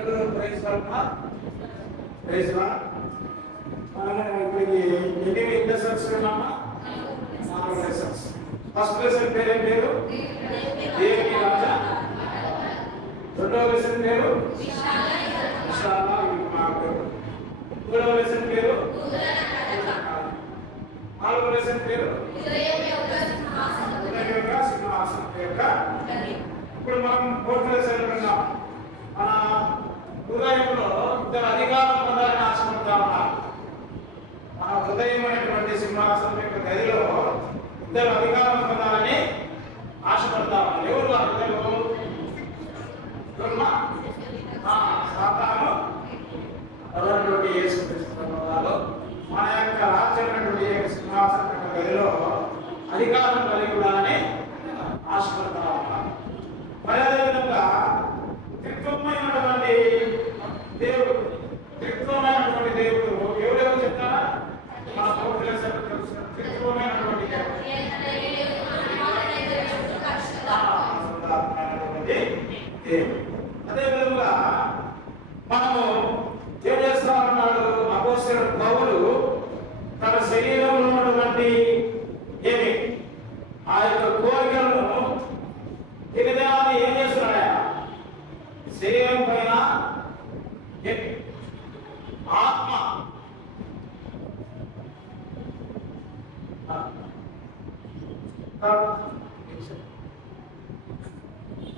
Praise praise ఎన్ని lessons ఉన్నామా? 4 lessons. First lesson పేరు ఏం పేరు? దేవుని రాజా. రెండవ లెసన్ పేరు విశాల విమానం. మూడవ లెసన్ పేరు నాలుగవ లెసన్ పేరు సింహాసనం పేరు. ఇప్పుడు మనం ఫోర్త్ లెసన్ విన్నాం. మన హృదయంలో ఇద్దరు అధికారం పొందాలని ఆశపడతా ఉన్నారు. మన హృదయం అనేటువంటి సింహాసనం యొక్క గదిలో ఇద్దరు అధికారం పొందాలని ఆశపడతా ఉన్నారు. ఎవరు ఆ ఇద్దరు? సాతాను ఎవరిటువంటి యేసుక్రీస్తు మన యొక్క రాజ్యమైనటువంటి సింహాసనం యొక్క గదిలో అధికారం కలిగి ఉండాలని ఆశపడతా ఉన్నారు. మరి అదేవిధంగా త్రిత్వమైనటువంటి దేవుడు ఎవరెవరు చెప్తారా? మన త్రిత్వమైనటువంటి దేవుడు. అదేవిధంగా మనము ఏం చేస్తామన్నాడు అపోస్తలుడు పౌలు? తన శరీరంలో ఉన్నటువంటి ఏమి ఆ యొక్క కోరికలను దిగదేవాన్ని ఏం చేస్తున్నాడు? శరీరం పైన ఆత్మ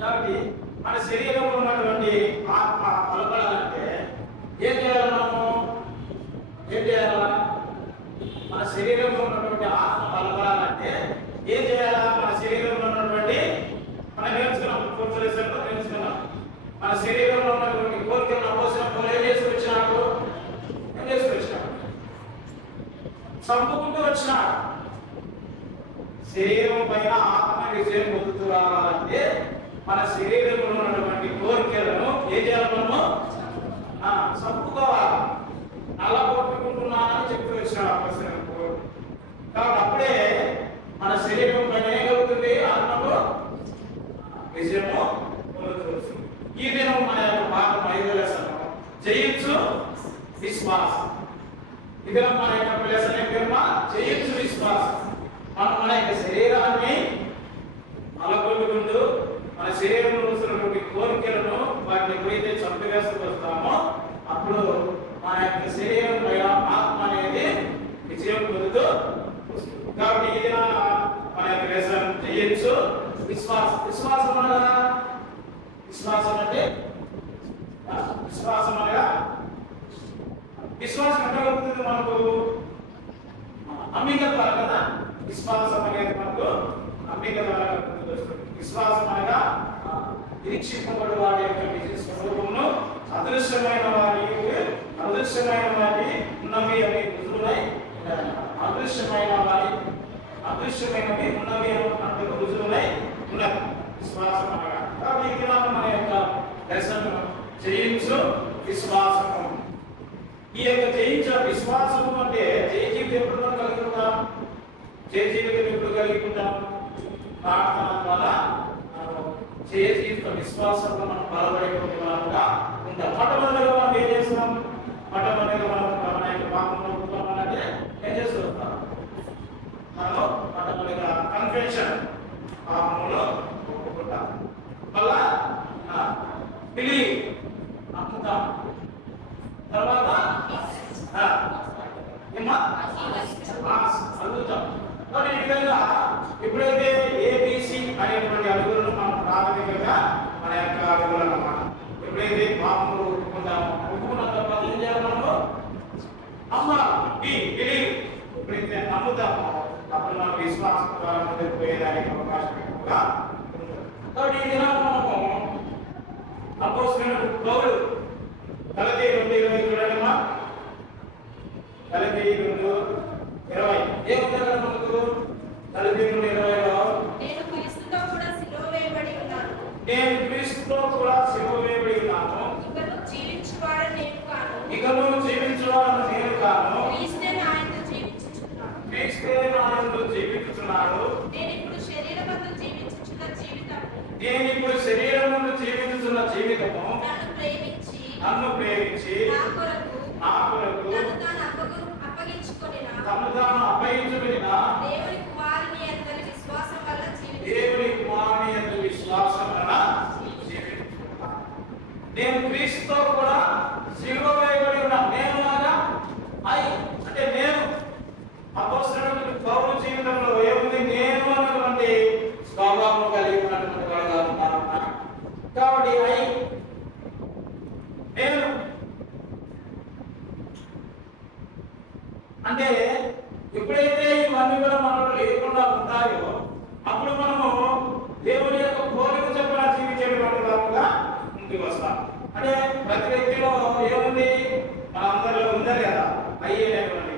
కాబట్టి మన శరీరంలో ఉన్నటువంటి ఆత్మ బలపడాలంటే ఏం చేయాలి? మనము ఏం చేయాలా? మన శరీరంలో ఉన్నటువంటి ఆత్మ బలపడాలంటే ఏం చేయాలా? మన శరీరంలో ఉన్నటువంటి మనం నేర్చుకున్నాం, నేర్చుకున్నాం. మన శరీరంలో ఉన్నటువంటి కోరికలను అపోస్తలుడు ఏం చేసుకొచ్చినాడు? చంపుకుంటూ వచ్చినాడు. శరీరం పైన ఆత్మ విజయం పొందుతూ రావాలంటే మన శరీరంలో ఉన్నటువంటి కోరికలను ఏం చేయాలి? మనము చంపుకోవాలి. నల్లగొట్టుకుంటున్నానని చెప్తూ వచ్చినాడు అపోస్తలుడు. కాబట్టి అప్పుడే మన శరీరం పైన ఏం కలుగుతుంది? ఆత్మకు విజయము పొందుతుంది. ఈ దినం మన యొక్క భాగం 5వ లెసన్ జయించు విశ్వాసం. ఈ దినం మన యొక్క లెసన్ ఏం పేరు? జయించు విశ్వాసం. మనం మన యొక్క శరీరాన్ని నలగొట్టుకుంటూ మన శరీరంలో వస్తున్నటువంటి కోరికలను వాటిని ఎప్పుడైతే చంపివేస్తూ వస్తామో అప్పుడు మన యొక్క శరీరం పైన ఆత్మ అనేది విజయం పొందుతూ వస్తుంది. కాబట్టి ఈ దినాన మన యొక్క లెసన్ జయించు విశ్వాసం. విశ్వాసం అనగా విశ్వాసం అంటే విశ్వాసం అనగా విశ్వాసం ఎక్కడ కలుగుతుంది? మనకు నమ్మిక ద్వారా కదా. విశ్వాసం అనేది మనకు నమ్మిక ద్వారా కలుగుతుంది. విశ్వాసం అనగా నిరీక్షింపబడు వారి యొక్క నిజ స్వరూపమును అదృశ్యమైన వారి ఉన్నవి అని రుజువులై అదృశ్యమైనవి ఉన్నవి అని రుజువులై ఉన్నది విశ్వాసం అనగా. కాబట్టి ఈ దినాన మన యొక్క లెసన్ జయించు విశ్వాసము. ఈ యొక్క జయించే విశ్వాసము అంటే జయ జీవితం ఎప్పుడు మనం కలిగి ఉంటాం? జయ జీవితం ఎప్పుడు కలిగి ఉంటాం? ప్రార్థన ద్వారా జయ జీవిత విశ్వాసంలో మనం బలపడేటువంటి వారుగా ఉంటాం. మొట్టమొదటిగా మనం ఏం చేస్తున్నాం? మొట్టమొదటిగా మనం మన యొక్క పాపంలో ఒప్పుకోవాలంటే ఏం చేస్తున్నాం? మనము మొట్టమొదటిగా కన్ఫెషన్ పాపంలో ఒప్పుకుంటాం. మళ్ళా బిలీవ్ నమ్ముతాం. తర్వాత చదువుతాం. కాబట్టి ఈ విధంగా ఎప్పుడైతే ఏబిసి అనేటువంటి అడుగులను మనం ప్రాథమికంగా మన యొక్క అడుగులు అన్నమాట. ఎప్పుడైతే పాపములు ఒప్పుకున్న తర్వాత ఏం చేయాలి? మనము బిలీవ్. ఎప్పుడైతే నమ్ముతామో అప్పుడు మనం విశ్వాసం ద్వారా ముందుకు పోయేదానికి అవకాశం ఎక్కువగా ఉంటుంది. కాబట్టి ఈ దినాలు మనము అపోస్తలుడు పౌలు గలతీ 2:20 చూడండిమా. గలతీ 2:20 ఏముంది అక్కడ మనకు? గలతీ 2:20లో నేను క్రీస్తుతో కూడా సిలువ వేయబడి ఉన్నాను. ఇకను జీవించువాడను నేను కాను, క్రీస్తే నాయందు జీవించుచున్నాడు. నేను ఇప్పుడు శరీరమందు జీవించుచున్న జీవితము నన్ను నన్ను ప్రేమించి నా కొరకు తను తాను అప్పగించుకొనిన దేవుని కుమారుని యందలి విశ్వాసం వల్ల జీవించుచున్నాను. నేను క్రీస్తుతో కూడా సిలువ వేయబడి ఉన్నాను. నేను అనగా అంటే నేను అపోస్తలుడైన పౌలు జీవితంలో ఏముంది? నేను అన్నటువంటి స్వభావం కలిగి ఉన్నటువంటి వాడుగా ఉన్నాను. కాబట్టి నేను అంటే ఎప్పుడైతే ఇవన్నీ కూడా మనలో లేకుండా ఉంటాయో అప్పుడు మనము దేవుని యొక్క పోలిక చొప్పున జీవించేటువంటి వారుగా ముందుకు వస్తాం. అంటే ప్రతి వ్యక్తిలో ఏముంది? మన అందరిలో ఉందని కదా అయ్యేటువంటి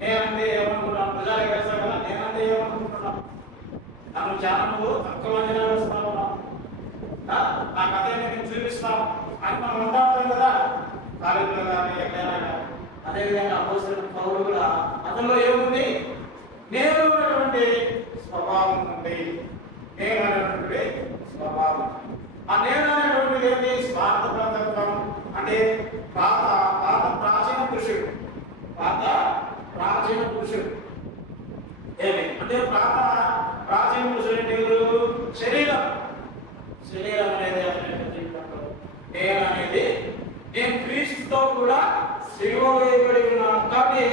నేనంటే ఏమనుకుంటున్నాను? ప్రజలకు వేస్తాను కదా, నేనంటే ఏమనుకుంటున్నాను? నన్ను చాలా నువ్వు తక్కువ అంచనా వేస్తావు, నా కథ నేను చూపిస్తాను అని మనం ఉంటాం కదా కాలేజీలో కానీ ఎక్కడైనా కానీ. అదేవిధంగా అపోస్తలుడైన పౌలు కూడా అతనిలో ఏముంది? నేను అనేటువంటి స్వభావం ఉంది. నేను అనేటువంటి స్వభావం. ఆ నేను అనేటువంటిది ఏంటి? స్వార్థపరత్వం. అంటే పాత ప్రాచీన పురుషుడు ఏమి అంటే ప్రాచీన పురుషుడు అంటే ఎవరు? శరీరం అనేది నేను అనేది నేను క్రీస్తుతో కూడా సిలువ వేయబడి ఉన్నాను. కాబట్టి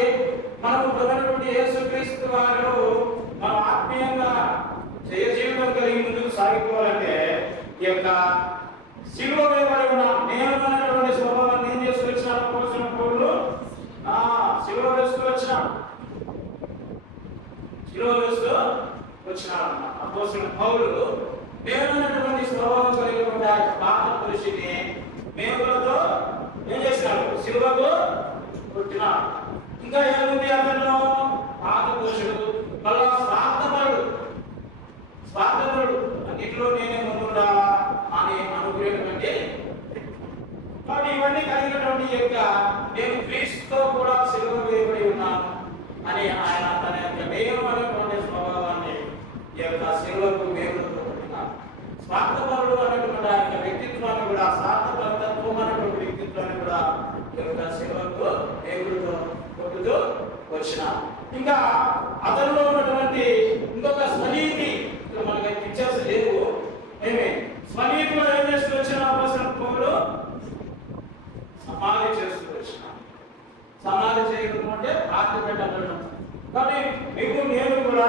మనము ఉన్నటువంటి యేసుక్రీస్తు వారిలో మనం ఆత్మీయంగా జయ జీవితం కలిగి ముందుకు సాగిపోవాలంటే ఈ యొక్క సిలువ వేయబడి ఉన్నాను నేను అనేటువంటి స్వభావాన్ని ఏం చేసుకొచ్చినాను? అపోస్తలుడైన పౌలు సిలువ వేస్తూ వచ్చినాడు. అపోస్తలుడైన పౌలు నేను అనేటువంటి స్వభావం కలిగి ఉన్న పాత పురుషుని మేకులతో ఏం చేసినాడు? సిలువకు కొట్టినాడు. ఇంకా ఏముంది అతను? పాత పురుషుడు, మళ్ళా స్వార్థపరుడు అన్నింటిలో నేనే ముందుండాలా అని అనుకునేటువంటి. కాబట్టి ఇవన్నీ కలిగినటువంటి యొక్క నేను క్రీస్తుతో కూడా సిలువ వేయబడి ఉన్నాను అని ఆయన తన యొక్క నేను అనేటువంటి స్వభావాన్ని ఈ యొక్క సిలువకు మేకులతో కొట్టినాడు. స్వార్థపరుడు అనేటువంటి ఆ యొక్క వ్యక్తిత్వాన్ని కూడా, స్వార్థపరత్వం అనేటువంటి వ్యక్తిత్వాన్ని కూడా ఈ యొక్క సిలువకు మేకులతో కొట్టుతూ వచ్చిన. ఇంకా అతనిలో ఉన్నటువంటి ఇంకొక స్వనీతి మనకి పిక్చర్స్ లేవు. స్వనీతిలో ఏం చేస్తూ వచ్చిన అపోస్తలుడైన పౌలు సమాధి చేస్తూ వచ్చిన. సమాధి చేయడం అంటే పాతి పెట్టడం. కానీ నేను కూడా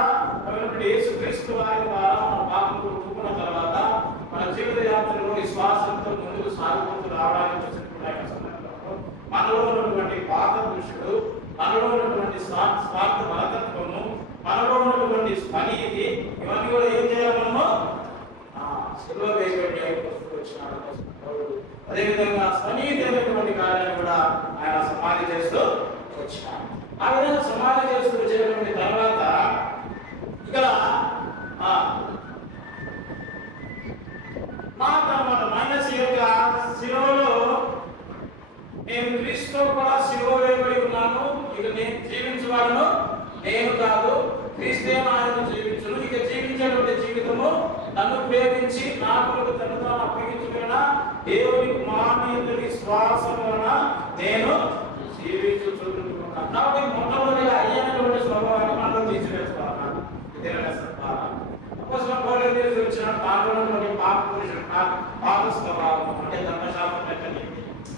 యేసుక్రీస్తు వారి ద్వారా మన పాపములు ఒప్పుకున్న తర్వాత మన జీవిత యాత్రలో విశ్వాసంతో ముందుకు సాగుతూ రావడానికి వచ్చినటువంటి సందర్భంలో మనలో ఉన్నటువంటి పాత పురుషుడు, మనలో ఉన్నటువంటి స్వార్థ బలతత్వము, మనలో ఉన్నటువంటి స్వనీతి, ఇవన్నీ కూడా ఏం చేయాలి? మనము సిలువ వేయబడి వస్తూ వచ్చినాడు. అదేవిధంగా స్వనీతి అనేటువంటి కార్యాన్ని కూడా ఆయన సమాధి చేస్తూ వచ్చినాడు. ఆ విధంగా సమాధి చేస్తూ వచ్చినటువంటి తర్వాత ఇక్కడ మైనస్ యొక్క శిలువలో నేను క్రీస్తుతో కూడా సిలువ వేయబడి ఉన్నాను. ఇక నేను జీవించేవాడను నేను కాదు, క్రీస్తే నాయను జీవించును. ఇక జీవించేటువంటి జీవితము నన్ను ప్రేమించి నా కొరకు తను తాను అప్పగించుకున్న దేవుని కుమారుని విశ్వాసం వలన నేను జీవించుచున్నాను. కాబట్టి మొట్టమొదటిగా అయ్యనటువంటి స్వభావాన్ని మనలో తీసివేసుకోవాలి. ఇదే అపోస్తలుడైన పౌలు ఏం చేసి వచ్చినాడు? తానున్నటువంటి పాప పురుషుడు, పాప స్వభావం అంటే ధర్మశాస్త్రం పెట్టని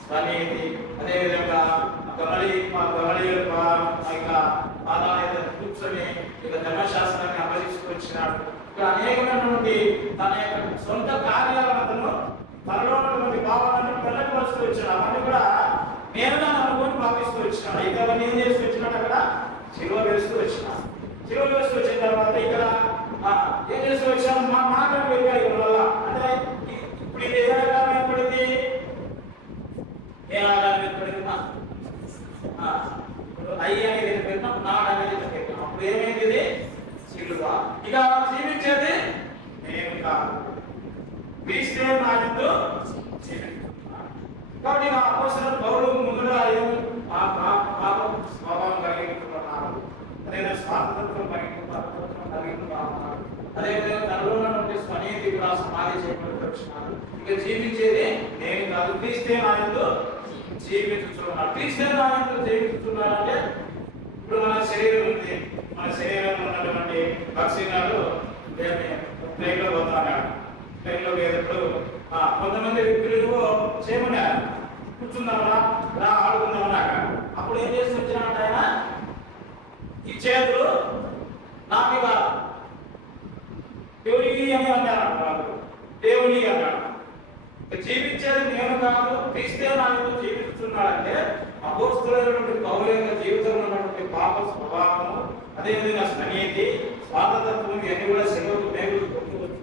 స్వనీతి, అదేవిధంగా కూర్చొని ఇక ధర్మశాస్త్రాన్ని అభజిస్తూ వచ్చినాడు. ఇక్కడ అనేకమైనటువంటి తన యొక్క సొంత కార్యాలను అతను తనలో ఉన్నటువంటి భావాలను వెళ్ళకపరుస్తూ వచ్చినాడు. అవన్నీ కూడా నేరుగా అనుకొని భావిస్తూ వచ్చినాడు. అయితే అవన్నీ ఏం చేస్తూ వచ్చినాడు? అక్కడ సిలువ వేస్తూ వచ్చినాడు. సిలువ వేస్తూ వచ్చిన తర్వాత ఇక్కడ ఏం చేస్తూ వచ్చాడు? మా మాటలు పెరిగాయి వల్ల. అంటే ఇప్పుడు ఇది ఏ ఆధారం ఏర్పడింది? ఏ ఆధారం ఏర్పడింది? అయ్యి అనేది పెట్టినాం, నాడు అనేది పెట్టినాం. అప్పుడు ఏమైంది? సిలువ. ఇక జీవించేది నేను కాదు, క్రీస్తే నా యందు జీవిస్తున్నాడు. కాబట్టి నా అపోస్తలుడైన పౌలు ముందుగా పాప స్వభావం కలిగినట్టున్నారు. అదేవిధంగా స్వార్థత్వం కలిగినట్టున్నారు. అదేవిధంగా తనలో ఉన్నటువంటి స్వనీతి కూడా సమాధి చేయబడి వచ్చినారు. ఇక జీవించేది నేను కాదు, క్రీస్తే నా యందు జీవించుచున్నాడు. క్రీస్తే నా యందు జీవించుచున్నాడంటే ఇప్పుడు మన శరీరం ఉంది, మన శరీరంలో ఉన్నటువంటి పక్షిగాలు ట్రైన్లో పోతాడు. ట్రైన్లో పోయేటప్పుడు కొంతమంది వ్యక్తులు చేయమన్నా కూర్చున్నామా రా ఆడుకుందామన్నా, అప్పుడు ఏం చేసి వచ్చినామంటే ఆయన ఈ చేతులు నా మీద దేవుడికి అని అన్నారు, దేవుని అన్నాడు. జీవించేది నేను కాదు, క్రీస్తే నాయకుడు జీవిస్తున్నాడంటే అపోస్తులైనటువంటి పౌలు యొక్క జీవితంలో ఉన్నటువంటి పాప స్వభావము, అదేవిధంగా స్వనీతి, స్వాతంత్రం ఇవన్నీ కూడా సెలవుకు మేలు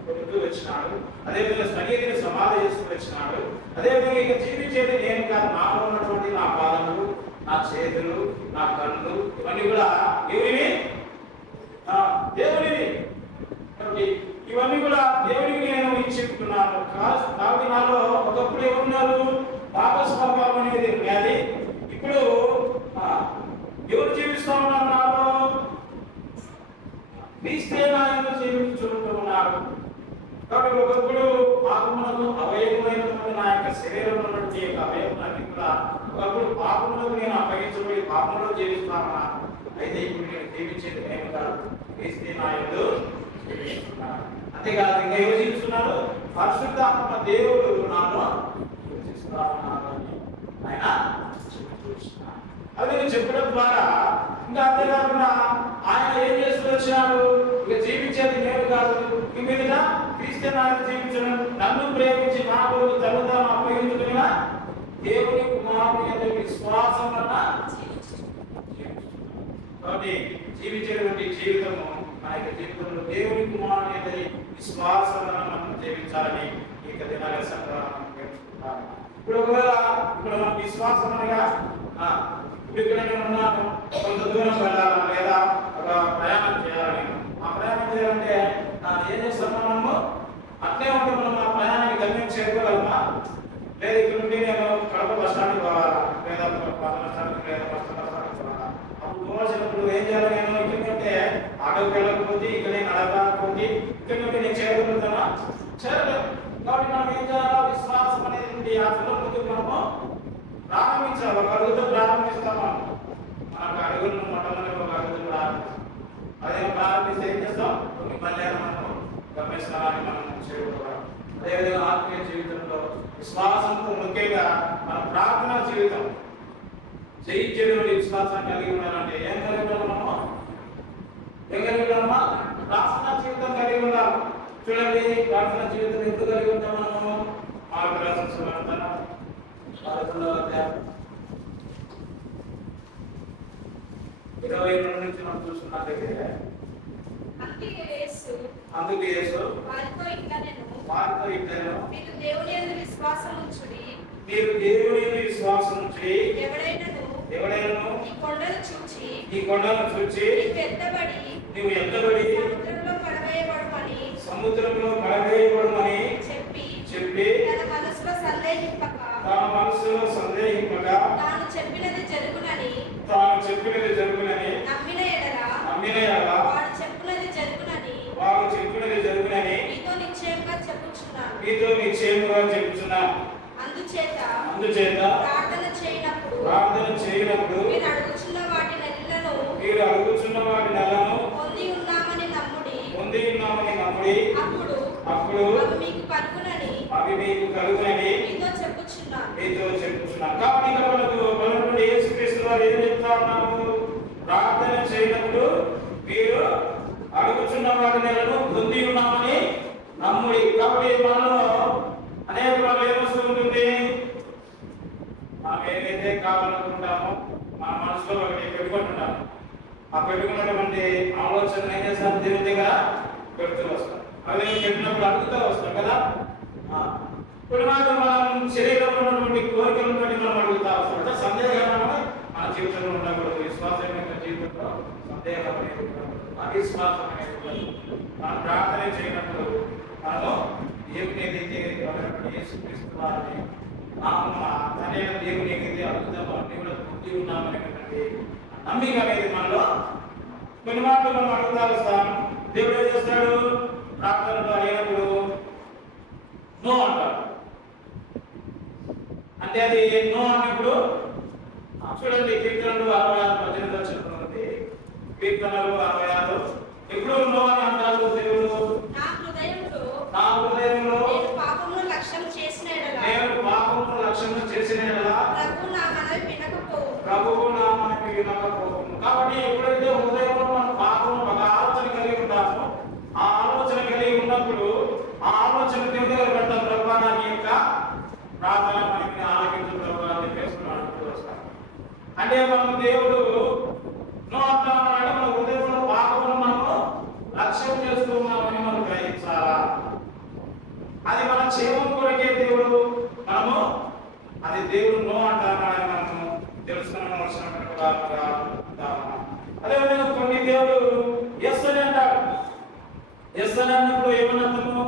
కొడుతూ వచ్చినాడు. అదేవిధంగా స్వనీతిని సమాధి చేస్తూ వచ్చినాడు. అదేవిధంగా ఇక జీవించేది నేను కాదు, నాలో ఉన్నటువంటి నా పాదములు, నా చేతులు, నా కళ్ళు ఇవన్నీ కూడా దేవునివి, దేవునివి. ఇవన్నీ కూడా దేవుడికి నేను ఇచ్చుకున్నాను. కాబట్టి నాలో ఒకప్పుడు ఏమున్నారు, పాప స్వభావం అనేది ఉన్నది. ఇప్పుడు ఎవరు జీవిస్తూ ఉన్నారు నాలో? క్రీస్తే నా యందు జీవించుచున్నాడు. కాబట్టి ఒకప్పుడు పాపములకు అవయవమైనటువంటి నా యొక్క శరీరంలో ఉన్నటువంటి అవయవాన్ని కూడా ఒకప్పుడు పాపములకు నేను అప్పగించబడి పాపంలో జీవిస్తాను. అయితే ఇప్పుడు నేను జీవించేది నేను కాదు, క్రీస్తే నా యందు జీవిస్తున్నాను. అంతేకాదు ఇంకా ఎవరు జీవిస్తున్నారు? పరిశుద్ధాత్మ దేవుడు నాలో ఆయన అది చెప్పడం ద్వారా ఇంకా అంతేకాకుండా ఆయన ఏం చేస్తూ వచ్చినాడు, ఇక జీవించేది నేను కాదు, ఈ మీద క్రీస్తే నాయన జీవించడం, నన్ను ప్రేమించి నా కొరకు తను తాను అప్పగించుకున్న దేవుని కుమారుని యొక్క విశ్వాసం వలన కాబట్టి జీవించేటువంటి జీవితము మన యొక్క జీవితంలో దేవుని కుమారుని యొక్క విశ్వాసం వలన మనం జీవించాలని ఈ దినాల సందర్భంగా ఇప్పుడు ఒకవేళ ఇప్పుడు మన విశ్వాసం అనగా ఇక్కడ నేను ఉన్నాను, కొంత దూరం వెళ్ళాలా లేదా ఒక ప్రయాణం చేయాలని, ఆ ప్రయాణం చేయాలంటే ఏం చేస్తాం మనము? అట్లే ఉంటే మనం ఆ ప్రయాణాన్ని గమ్యం చేరుకోగలమా? లేదా ఇక్కడ నుండి నేను కడప బస్ స్టాండ్కి పోవాలా, లేదా బస్ స్టాండ్కి లేదా బస్ స్టాండ్కి పోవాలా? అప్పుడు పోవాల్సినప్పుడు ఏం చేయాలి? నేను ఇక్కడికంటే ఆటోకి వెళ్ళకపోతే ఇక్కడ నడవకపోతే ఇక్కడ నుండి నేను చేరుకుంటానా? చేరలేదు. కాబట్టి మనం ఏం చేయాలా? విశ్వాసం అనేది యాత్రలో ముందుకు మనము ప్రారంభించాలి. ఒక అడుగుతో ప్రారంభిస్తాము. మనకు అడుగులను మొట్టమొదటి ఒక అడుగుతో ప్రారంభిస్తాం. అదే ప్రారంభిస్తే ఏం చేస్తాం? కొన్ని మళ్ళీ మనము గమ్యస్థానాన్ని మనం చేరుకోవాలి. అదేవిధంగా ఆత్మీయ జీవితంలో విశ్వాసంతో ముఖ్యంగా మన ప్రార్థనా జీవితం జయించేటువంటి విశ్వాసాన్ని కలిగి ఉండాలంటే ఏం కలిగి ఉండాలి? మనము ఏం కలిగి ఉండాలమ్మా? ప్రార్థనా జీవితం కలిగి ఉండాలి. చూడండి, ప్రార్థనా జీవితం ఎందుకు కలిగి ఉంటాం మనము? మార్పు రాసిన 22 నుంచి మనం చూస్తున్నట్లయితే అందుకే యేసు వారితో ఇట్లనెను, మీరు దేవుని యందు విశ్వాసం ఉంచుడి, ఎవడైనను ఈ కొండను చూచి నీవు ఎత్తబడి సముద్రంలో పడవేయబడుమని చెప్పి తన మనసులో సందేహింపక తాను చెప్పినది జరుగునని నమ్మిన ఎడల వాడు చెప్పినది జరుగునని మీతో నిశ్చయంగా చెప్పుచున్నాను. అందుచేత ప్రార్థన చేయనప్పుడు మీరు అడుగుచున్న వాటి నెలను పొంది ఉన్నామని నమ్ముడి, అప్పుడు అవి మీకు కలుగునని మీతో చెప్పుచున్నాను. కాబట్టి ఇక్కడ మనకు యేసుక్రీస్తు వారు ఏం చెప్తా ఉన్నారు? ప్రార్థన చేయనప్పుడు మీరు అడుగుచున్న వాటి నెలను పొంది ఉన్నామని నమ్ముడి. కాబట్టి మనలో అనేక వాళ్ళు ఏమొస్తూ ఉంటుంది? మనం ఏదైతే కావాలనుకుంటామో మన మనసులో ఒకటి పెట్టుకుంటుంటాము. ఆ పెట్టుకున్నటువంటి ఆలోచన ఏం చేస్తాం? దేవుని దగ్గర పెడుతూ వస్తాం. అదే పెట్టినప్పుడు అడుగుతూ వస్తాం కదా. ఇప్పుడు మనం శరీరంలో ఉన్నటువంటి కోరికలను బట్టి మనం అడుగుతూ వస్తాం. అంటే సందేహం మన జీవితంలో ఉండకూడదు. విశ్వాసం యొక్క జీవితంలో సందేహం అనేది అవిశ్వాసం అనేది మనం ప్రార్థన చేయనప్పుడు మనము దేవుని యేసుక్రీస్తు వారిని తనైన దేవుని ఏదైతే అద్భుతంగా కూడా పొంది ఉన్నామనేటువంటి నమ్మిక అనేది మనలో కొన్ని మాటలు మనం అడుగుతా వస్తాం. దేవుడు ఏం చేస్తాడు? ప్రార్థనలో అయినప్పుడు నో అంటాడు. అంటే అది ఎన్నో అన్నప్పుడు చూడండి కీర్తనలు 66 చెప్తుంది. కీర్తనలు 66 ఎప్పుడు నో అని అంటారు దేవుడు. నా హృదయంలో నేను పాపమును లక్ష్యం చేసిన ఎడల ప్రభువు నా మనవి వినకపోవును. కాబట్టి ఎప్పుడైతే హృదయంలో మనం పాపం ఒక ఆలోచన కలిగి ఉంటామో ఆ ఆలోచన కలిగి ఉన్నప్పుడు ఆ ఆలోచన దేవుడి దగ్గర పెడతాం. ప్రభువా నా యొక్క ప్రార్థన మనకి ఆలకించు ప్రభువా అని చెప్పేస్తున్నాడు. అంటే మనం దేవుడు నో అంటామంటే మన హృదయంలో పాపమును మనము లక్ష్యం చేస్తూ ఉన్నామని మనం గ్రహించాలా. అది మన క్షేమం కొరకే దేవుడు మనము అది దేవుడు నో అంటామని మనము తెలుసుకోవాల్సినటువంటి వారుగా ఉంటాము. అదేవిధంగా కొన్ని దేవుడు ఎస్ అని అంటాడు. ఎస్ అని అన్నప్పుడు ఏమన్నము?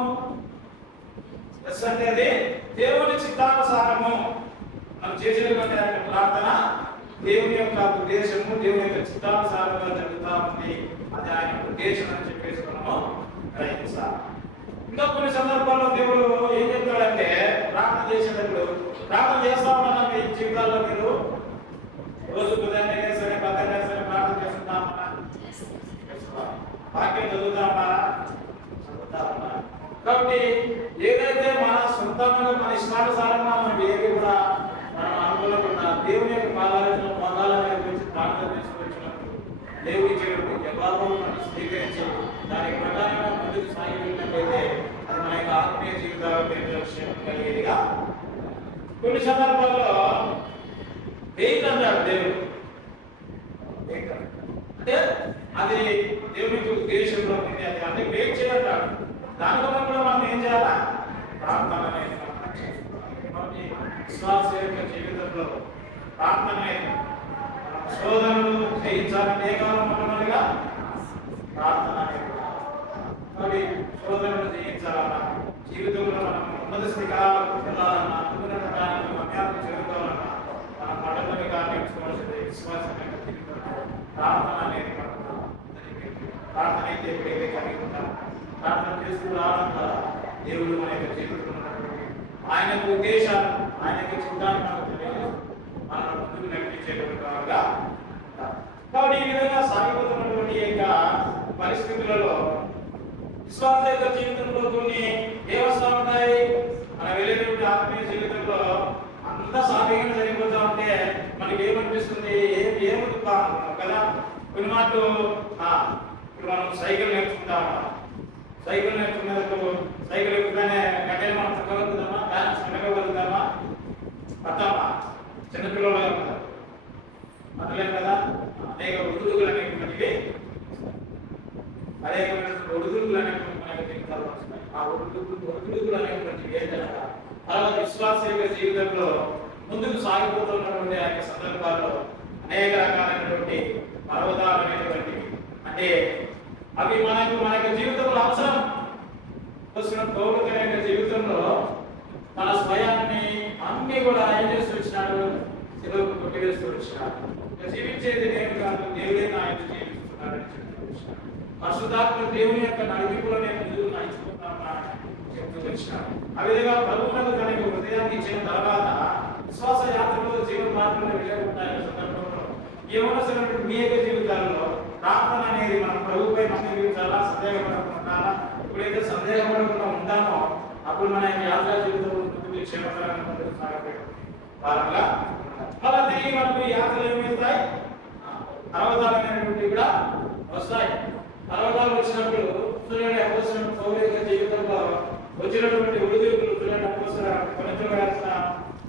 ఎస్ అంటే అది దేవుని చిత్తానుసారము మనం చేసేటువంటి ప్రార్థన దేవుని యొక్క ఉద్దేశము దేవుని యొక్క చిత్తానుసారంగా జరుగుతూ ఉంది. అది ఆయన ఉద్దేశం అని చెప్పేసి మనము గ్రహించాలి. ఇంకా కొన్ని సందర్భాల్లో దేవుడు ఏం చెప్తాడంటే ప్రార్థన చేసేటప్పుడు ప్రార్థన చేస్తా ఉన్నారా మీ జీవితాల్లో మీరు రోజు ఉదయాన్నే సరే పక్కనే సరే ప్రార్థన చేస్తున్నామన్నా వాక్యం చదువుతామా కాబట్టి ఏదైతే మన సొంతంగా మన ఇష్టానుసారంగా మనం ఏది కూడా మనం అనుకూలంగా దేవుని యొక్క పాదాలను మోదాల మీద గురించి ప్రార్థన చేసుకొచ్చినప్పుడు దేవుడి చేయడం జవాబు మనం స్వీకరించి దాని ప్రకారంగా ముందుకు సాగి వెళ్ళినట్లయితే అది మన యొక్క ఆత్మీయ జీవితాలు కలిగేదిగా. కొన్ని సందర్భాల్లో వెయిట్ అంటాడు దేవుడు. అంటే అది దేవునికి ఉద్దేశంలో ఉంది. అది అంటే వెయిట్ చేయాలంటాడు. దానివల్ల కూడా మనం ఏం చేయాలా? ప్రార్థన అనేది విశ్వాస యొక్క జీవితంలో ప్రార్థన శోధనలు జయించాలంటే ఏ కాలం మొట్టమొదటిగా ప్రార్థన అనేది. మరి శోధనలు జయించాలన్నా జీవితంలో మనం ఉన్నత స్థితికాలకు వెళ్ళాలన్నా అనుకున్నటానికి గమ్యాలకు చేరుకోవాలన్నా మనం మొట్టమొదటిగా నేర్చుకోవాల్సింది విశ్వాసమైన జీవితంలో ప్రార్థన అనేది. ప్రార్థన అయితే ఎప్పుడైతే కలిగి ఉంటాం ప్రార్థన చేస్తూ రావడం ద్వారా దేవుడు మన యొక్క జీవితంలో ఆయన యొక్క ఉద్దేశాలు ఆయన యొక్క చిత్తాన్ని మనకు తెలియజేస్తూ మనం ముందుకు నడిపించేటువంటి వారుగా. కాబట్టి ఈ విధంగా సాగిపోతున్నటువంటి యొక్క పరిస్థితులలో విశ్వాస యొక్క జీవితంలో కొన్ని ఏమొస్తా ఉంటాయి? మనం వెళ్ళేటువంటి ఆత్మీయ జీవితంలో అంత సాధ్యంగా జరిగిపోతా ఉంటే మనకి ఏమనిపిస్తుంది? ఏముంది కదా. కొన్ని మాటలు ఇప్పుడు మనం సైకిల్ నేర్చుకుంటామా, సైకిల్ నేర్చుకునేటప్పుడు సైకిల్ ఎక్కుతానే గంటలు మనం చక్కగలుగుతామా, బ్యాలెన్స్ వెనకగలుగుతామా, పడతామా? చిన్నపిల్లలు అట్లే కదా. అనేక ఒడుదుడుకులు అనేటువంటివి అనేకమైనటువంటి ఒడుదుడుకులు అనేటువంటి మనకి జీవితాలు వస్తున్నాయి. ఆ ఒడుదుడుకులు అనేటువంటివి ఏంటంటే తర్వాత విశ్వాస యొక్క జీవితంలో ముందుకు సాగిపోతున్నటువంటి ఆ యొక్క సందర్భాల్లో అనేక రకాలైనటువంటి పర్వతాలు అనేటువంటివి అంటే అవి మన జీవితంలో అవసరం. వస్తున్న పౌరుల యొక్క జీవితంలో మన స్వయాన్ని అన్ని కూడా ఏం చేస్తూ వచ్చినాడు? శిలువకు కొట్టివేస్తూ వచ్చినాడు. జీవించేది నేను కాదు, దేవుడే నా యొక్క జీవిస్తున్నాడని చెప్తూ వచ్చినాడు. పరిశుద్ధాత్మ దేవుని యొక్క నడిపింపులో నేను ముందుకు నడుచుకుంటానని చెప్తూ వచ్చినాడు. ఆ విధంగా ప్రభువులకు తన హృదయాన్ని ఇచ్చిన తర్వాత విశ్వాస యాత్రలో జీవన మార్గంలో వెళ్ళకుంటాయి సందర్భంలో ఏమవలసినటువంటి మీ యొక్క జీవితాల్లో ప్రార్థన అనేది మనం ప్రభుపై నమ్మకం జీవించాలా, సందేహపడకుండా ఉండాలా. ఎప్పుడైతే సందేహపడకుండా ఉంటామో అప్పుడు మన యాత్రా జీవితంలో ముందుకు క్షేమకరంగా ముందుకు సాగబోయే వారంగా మళ్ళీ తిరిగి మనకు యాత్రలు ఏమిస్తాయి? పర్వతాలు అనేటువంటివి కూడా వస్తాయి. పర్వతాలు వచ్చినప్పుడు చూడండి అపోస్తలుల పౌలు యొక్క జీవితంలో వచ్చినటువంటి ఒడిదుడుకులు చూడండి. అపోస్తలుల కొరింథీయులకు రాసిన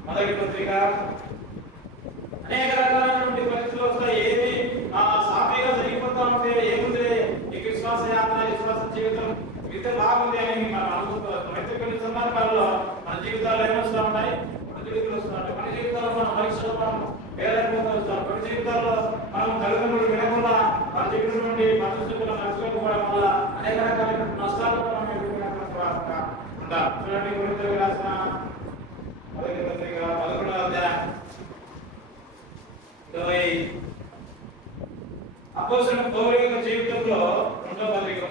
మొదటి పత్రిక అనేక రకాలైనటువంటి పరిస్థితులు వస్తాయి. ఏమి సాఫీగా జరిగిపోతా ఉంటే ఏముంది ఈ విశ్వాస యాత్ర విశ్వాస జీవితం మిగతా బాగుంది అని మనం అనుకుంటున్నాం. అయితే కొన్ని సందర్భాల్లో మన జీవితాల్లో ఏమొస్తా ఉంటాయి? ఒడిదుడుకులు వస్తూ ఉంటాయి. మన జీవితాల్లో మనం పరీక్షలు మనం పేదరికంగా వస్తాం. కొన్ని జీవితాల్లో మనం తల్లిదండ్రులు వినకుండా మన చెప్పినటువంటి పరిస్థితులు నడుచుకోకపోవడం వల్ల అనేక రకాలైనటువంటి నష్టాలను మనం ఎదుర్కొనేటువంటి వారుగా ఉంటాం. చూడండి కొరింథీయులకు రాసిన మొదటి పత్రిక 11వ అధ్యాయం అపోస్తలుల పౌలు యొక్క జీవితంలో రెండవ పత్రిక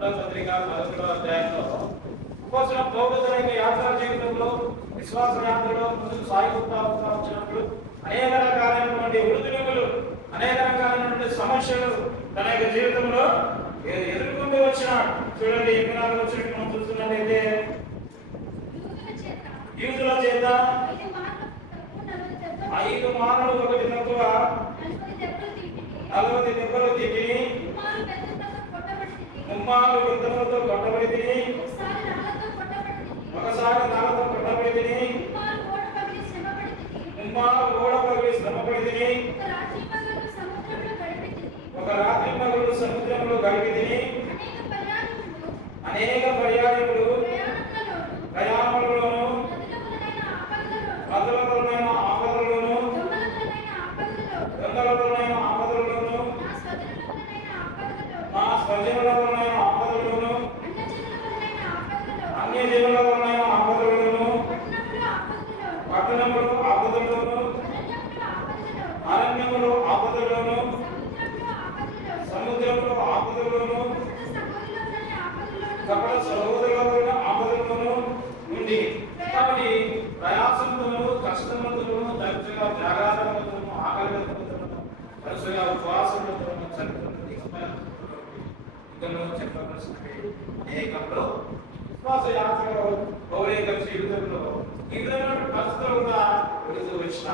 11వ అధ్యాయంలో అపోస్తలుల పౌలు తన యొక్క యాత్రా జీవితంలో విశ్వాస యాత్రలో ముందుకు సాగుతూ వచ్చినప్పుడు అనేక రకాలైనటువంటి ఒడిదుడుకులు, అనేక రకాలైనటువంటి సమస్యలు తన యొక్క జీవితంలో ఎదుర్కొంటూ వచ్చినాడు. చూడండి, ఎకరాలు వచ్చినట్టు మనం చూస్తున్నట్లయితే యూదుల చేత 5 మార్లు ఒకటి తక్కువ 40 దెబ్బలు తిని, ముమ్మారు వృద్ధములతో కొట్టబడి తిని, ఒకసారి నాలతో కొట్టబడి తిని, ముమ్మారు ఓడ పగిలి శ్రమపడి తిని, ఒక రాత్రి పగలు సముద్రంలో గడిపి తిని, అనేక పర్యాయములు ప్రయాణములలోను మధురమైన ఆపదలలోను దొంగలమైన ఆపదలలోను మా స్వజనులమైన ఆపదలలోను అన్యజనులమైన ఆపదలలోను పట్టణములు ఆపదలలోను అరణ్యములు ఆపదలలోను సముద్రంలో ఆపదలలోను కపట సహోదరులైన ఆపదలలోను ఉండి, కాబట్టి ప్రయాసంతోను కష్టములతోను తరచుగా జాగ్రత్తలతోను ఆకలితోను తరచుగా ఉపవాసములతోను చెప్పవలసినవి అనేకంలో విశ్వాస యాత్రలో పౌలు యొక్క జీవితంలో ఈ విధమైన పరిస్థితులు కూడా వెళుతూ వచ్చిన.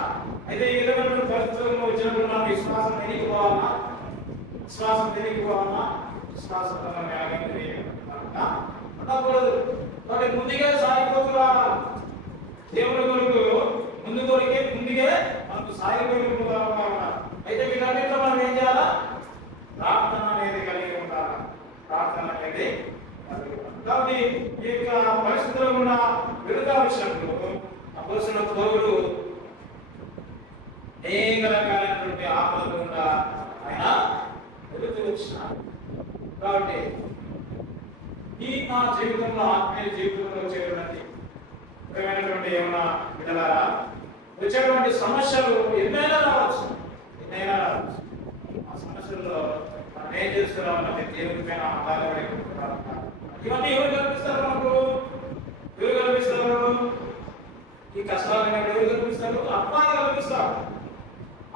అయితే ఈ విధమైన పరిస్థితుల్లో వచ్చినప్పుడు మనం విశ్వాసం తిరిగిపోవాలన్నా విశ్వాసం ఉండకూడదు. కాబట్టి ముందుగా సాగిపోతున్నా దేవుని కొరకు ముందుకే మనకు సాగిపోతున్నా. అయితే వీటన్నిటిలో మనం ఏం చేయాలా? ప్రార్థన అనేది కలిగి ఉండాలి. కాబట్టి ఈ యొక్క పరిస్థితుల్లో ఉన్న విడుదల విషయంలో అపోస్తలుడైన పౌలు అనేక రకాలైనటువంటి ఆపదలు గుండా ఆయన వెళుతూ వచ్చినాడు. కాబట్టి ఈ నా జీవితంలో ఆత్మీయ జీవితంలో వచ్చేటువంటి ఏమైనా విడలారా వచ్చేటువంటి సమస్యలు ఎన్నైనా రావచ్చు. ఆ సమస్యల్లో మనం ఏం చేస్తున్నామంటే దేవుని పైన ఆధారపడి ఇవన్నీ ఎవరు కల్పిస్తారు? మనకు ఎవరు కల్పిస్తారు? ఈ కష్టాలు ఎవరు కల్పిస్తారు? అమ్మాయి కల్పిస్తారు.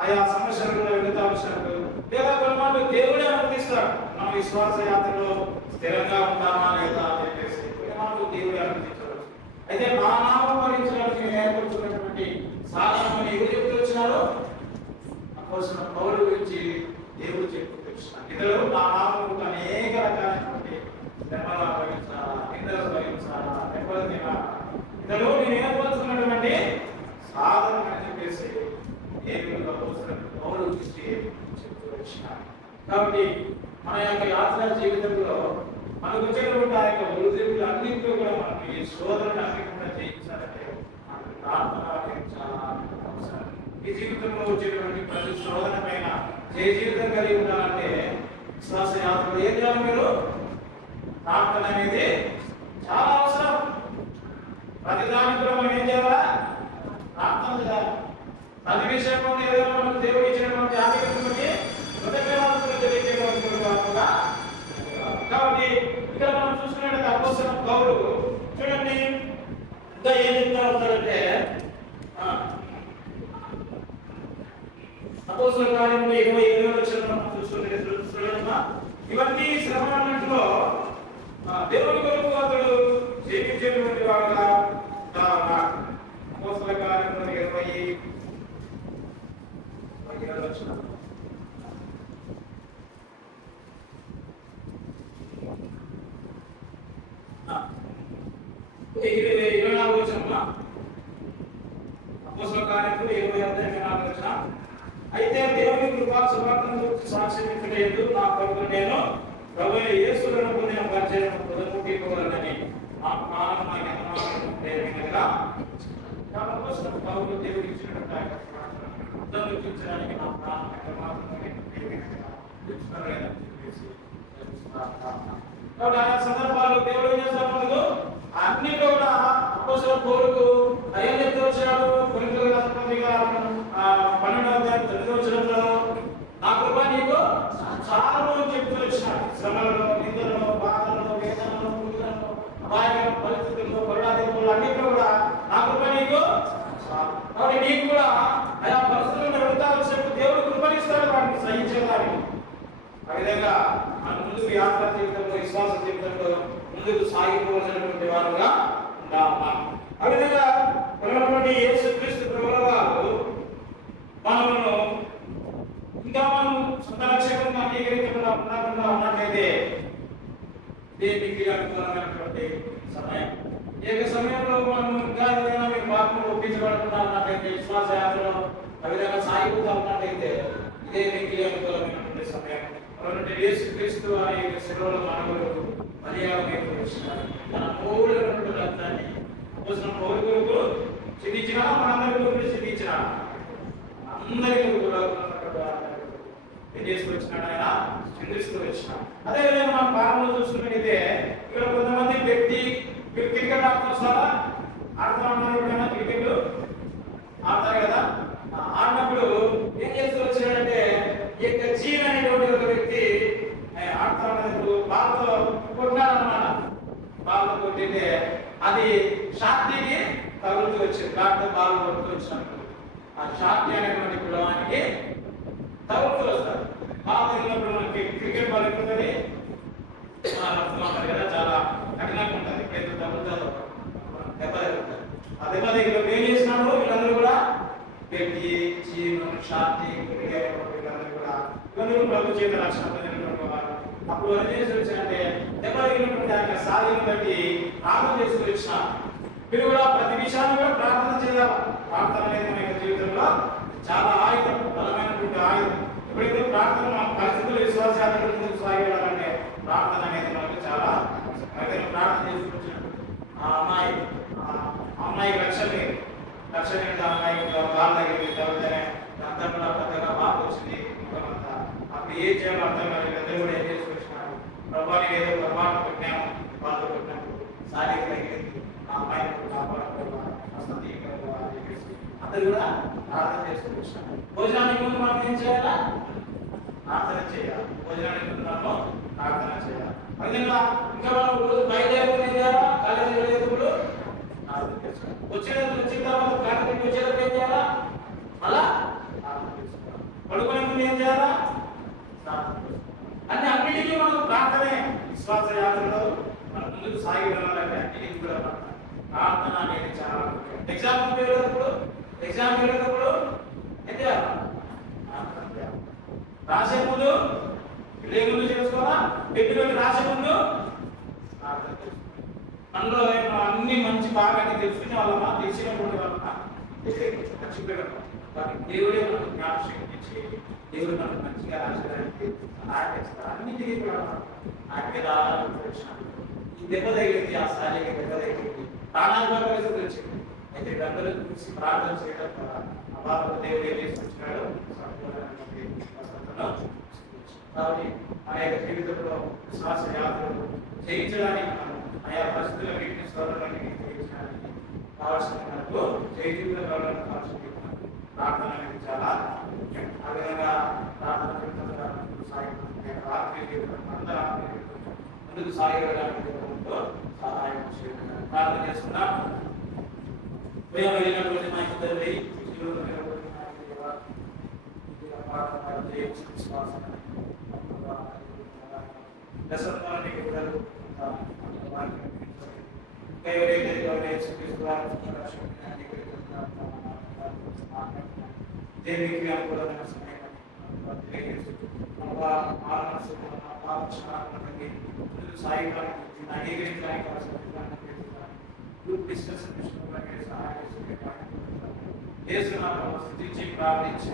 ఆయా సమస్యలు వెళుతా వచ్చినప్పుడు లేదా కొన్నిమాటలు దేవుడే అనుమతిస్తాడు. మన విశ్వాస యాత్రలో స్థిరంగా ఉంటామా లేదా అని చెప్పేసి కొన్నిమాటలు దేవుడే అనుమతించవచ్చు. అయితే నా నామం భరించడానికి ఏర్పడుతున్నటువంటి సాధనమని ఎవరు చెప్తూ వచ్చినారు? అపోస్తలుడైన పౌలు గురించి దేవుడు చెప్తూ వచ్చినారు. ఇతరులు నా నామం అనేక రకాలైనటువంటి శ్రమలు అనుభవించాలా, నిందలు అనుభవించాలా, దెబ్బలు తినాలా, ఇతరులు నేను ఏర్పడుతున్నటువంటి సాధన అని చెప్పేసి పౌలు గురించి చెప్తూ వచ్చినారు. కాబట్టి మన యొక్క యాత్రా జీవితంలో మనకు వచ్చేటువంటి ఆ యొక్క ఒడిదుడుకులు అన్నింటిలో కూడా మనకి ఈ శోధనలు అన్ని కూడా జయించాలంటే మనకు ప్రార్థన చాలా అవసరం. ఈ జీవితంలో వచ్చేటువంటి ప్రతి శోధన పైన ఏ జీవితం కలిగి ఉండాలంటే విశ్వాస యాత్రలో ఏం చేయాలి? మీరు ప్రార్థన అనేది చాలా అవసరం. ప్రతి దానికి కూడా మనం ఏం చేయాలా? ప్రార్థన చేయాలి. ప్రతి విషయంలో ఏదైనా మనకు దేవుడు ఇచ్చినటువంటి ఆరోగ్యాన్ని కాబట్టి ఇక్కడ మనం చూసుకున్నట్టు అపోస్తలుడైన పౌలు చూడండి ఇంకా ఏం చెప్తా ఉంటారంటే అపోస్తలుల కార్యములు 27వ వచనంలో మనం చూసుకున్నట్టు ఇవన్నీ శ్రమలన్నింటిలో దేవుని కొరకు అతడు జీవించేటువంటి వాడుగా అపోస్తలుల కార్యములు 27వ వచనం అపోస్తలుల కార్యములు 27వ వచనం. అయితే దేవుని కృపా సువార్తను గురించి సాక్ష్యం ఇచ్చలేదు నా కొరకు నేను ప్రభువైన యేసును పొందిన పరిచయం పొందుకోవాలని నా ప్రాణం నాకు ఎంతమాత్రం ప్రేరేపించగా అపోస్తలుడైన పౌలు దేవుడు ఇచ్చినటువంటి చూపించడానికి నా ప్రాణం ఎంతమాత్రం ప్రేరేపించగా కాబట్టి ఆయా సందర్భాల్లో దేవుడు ఏం చేస్తాడు? అన్నింటిలో కూడా అపోస్తలుడైన పౌలుకు ఏం చెప్తూ వచ్చాడు? కొరింథీయుల పత్రిక 12వ అధ్యాయం 9వ వచనంలో నా కృప నీకు చాలు అని చెప్తూ వచ్చినాడు. శ్రమలలో, నిందలలో, బాధలలో, వేదనలో, అపాయకర పరిస్థితుల్లో, కరుణాదిత్యంలో జయించడానికి ఆ విధంగా మన ముందుకు యాత్ర జీవితంలో విశ్వాస జీవితంలో ముందుకు సాగిపోవలసినటువంటి వారుగా ఉండాలి. ఆ విధంగా ఉన్నటువంటి యేసుక్రీస్తు ప్రభువుల వారు మనము ఇంకా మనం సొంత రక్షకులను అంగీకరించకుండా ఉన్నట్లయితే దేవునికి అనుకూలమైనటువంటి సమయం. ఏక సమయంలో మనం ఇంకా ఏదైనా మీ పాపను ఒప్పించబడకుండా ఉన్నట్లయితే విశ్వాస యాత్రలో ఆ విధంగా సాగిపోతా ఉన్నట్లయితే ఇదే మీకు అనుకూలమైనటువంటి సమయం. కాబట్టి యేసుక్రీస్తు అనే శిలువలో మానవుడు బలియాగం ఏర్పరిచినారు. మన పౌరులైనటువంటి రక్తాన్ని అపోస్తలుల పౌరులకు చిందించినా మనందరికీ కూడా చిందించినా అందరికీ కూడా ఏం చేసుకొచ్చినాడు ఆయన చిందిస్తూ వచ్చినాడు. అదేవిధంగా మనం ప్రారంభంలో చూసుకున్నట్టయితే ఇక్కడ కొంతమంది వ్యక్తి క్రికెట్ ఆడుతున్నారా ఆడుతూ ఉన్నారు. ఎప్పుడైనా క్రికెట్ ఆడతారు కదా, ఆడినప్పుడు ఏం చేస్తూ వచ్చాడంటే ఈ యొక్క జీన్ అనేటువంటి ఒక వ్యక్తి ఆడుతూ ఉన్నప్పుడు బాల్తో కొట్టినాడన్నమాట. బాల్తో కొట్టితే అది షార్టీకి తగులుతూ వచ్చింది. బ్యాట్తో బాల్ కొడుతూ వచ్చినప్పుడు ఆ షార్టీ అనేటువంటి పిల్లవానికి తగులుతూ వస్తారు. బాల్ తగిలినప్పుడు మనకి క్రికెట్ బాల్ ఎక్కుతుంది కదా, చాలా కఠినంగా ఉంటుంది. ఎప్పుడైతే తగులుతుందో దెబ్బ తగులుతుంది. ఆ దెబ్బ దగ్గర ఏం చేసినాడు వీళ్ళందరూ కూడా పెట్టి చీను షార్టీ వీళ్ళందరూ కూడా ఇవన్నీ ప్రభు చేత రక్షణ పొందినటువంటి వారు. అప్పుడు ఏం చేసి వచ్చారంటే దెబ్బ తగిలినటువంటి ఆయన సాధ్యం బట్టి ప్రార్థన చేస్తూ వచ్చిన మీరు కూడా ప్రతి విషయాన్ని కూడా ప్రార్థన చేయాలి. ప్రార్థన అనేది మన యొక్క జీవితంలో చాలా ఆయుధం, బలమైనటువంటి ఆయుధం. ఎప్పుడైతే ప్రార్థన మన పరిస్థితులు విశ్వాసాలు ముందుకు సాగేయాలంటే ప్రార్థన అనేది మనకు చాలా ప్రార్థన చేసుకొచ్చాడు. ఆ అమ్మాయి రక్షణ అమ్మాయి బాగా తగిలింది. తర్వాత అంతా కూడా పెద్దగా బాగా వచ్చింది. అప్పుడు ఏం చేయాలో అర్థం కాలేదు. అందరూ కూడా ఏం చేసుకొచ్చినారు, ప్రభావానికి ఏదో ప్రభావం పెట్టినాము, బాధ పెట్టినప్పుడు సారీ తగిలింది. ఆ అమ్మాయిని కాపాడుకోవాలి అందరూ కూడా ప్రార్థన చేసుకొచ్చినారు. భోజనానికి ముందు మనం ఏం చేయాలా? ప్రార్థన చేయాలి. భోజనానికి ముందు మనం ప్రార్థన చేయాలి. అదేవిధంగా ఇంకా మనం రోజు బయలుదేరి ఏం చేయాలా? కాలేజీ వెళ్ళేటప్పుడు ప్రార్థన చేసుకోవాలి. వచ్చిన తర్వాత కాలేజీకి వచ్చేటప్పుడు ఏం చేయాలా? మళ్ళా ప్రార్థన చేసుకోవాలి. పడుకునే ముందు ఏం చేయాలా? ప్రార్థన చేసుకోవాలి. అన్నిటికీ మనం ప్రార్థనే. విశ్వాస యాత్రలో మనం ముందుకు సాగి వెళ్ళాలంటే అన్నిటికీ కూడా ప్రార్థన అనేది చాలా ముఖ్యం. ఎగ్జామ్ వెళ్ళేటప్పుడు ఏం చేయాలి? రాసే ముందు ఏ ముందు చేసుకోవాలా? పెట్టుబడి రాసే ముందు అందులో అన్ని మంచి బాగా తెలుసుకునే వాళ్ళమా, తెలిసినటువంటి వాళ్ళమా మర్చిపోయాం. వాటికి దేవుడే మనకు జ్ఞాపశక్తి ఇచ్చి దేవుడు మనకు మంచిగా రాసేదానికి ఆటేస్తారు. అన్నింటినీ కూడా ఆట ఈ దెబ్బ తగిలింది, ఆ స్థాయికి దెబ్బ తగిలింది, ప్రాణాత్మక పరిస్థితి వచ్చింది. అయితే అందరూ చూసి ప్రార్థన చేయడం ద్వారా అబాధ దేవుడు ఏం చేసుకొచ్చినాడు కాబట్టి మన యొక్క జీవితంలో విశ్వాస యాత్రలు జయించడానికి మనం ఆయా పరిస్థితులన్నింటినీ స్వరంలోకి జయించడానికి కావాల్సిన మనకు జయ జీవితం కావాల్సిన ప్రార్థన అనేది చాలా ముఖ్యం. ఆ విధంగా ప్రార్థన జీవితంలో రాత్రి జీవితం అందరూ ముందుకు సాగడానికి సహాయం చేయడం ప్రార్థన చేస్తున్నాం. వెళ్ళినటువంటి మా ఇద్దరి దేనికి అనుకూలమైన సమయం సాయికానికి అంగీకరించడానికి డిస్కషన్ సహాయం స్థితించి ప్రార్థించి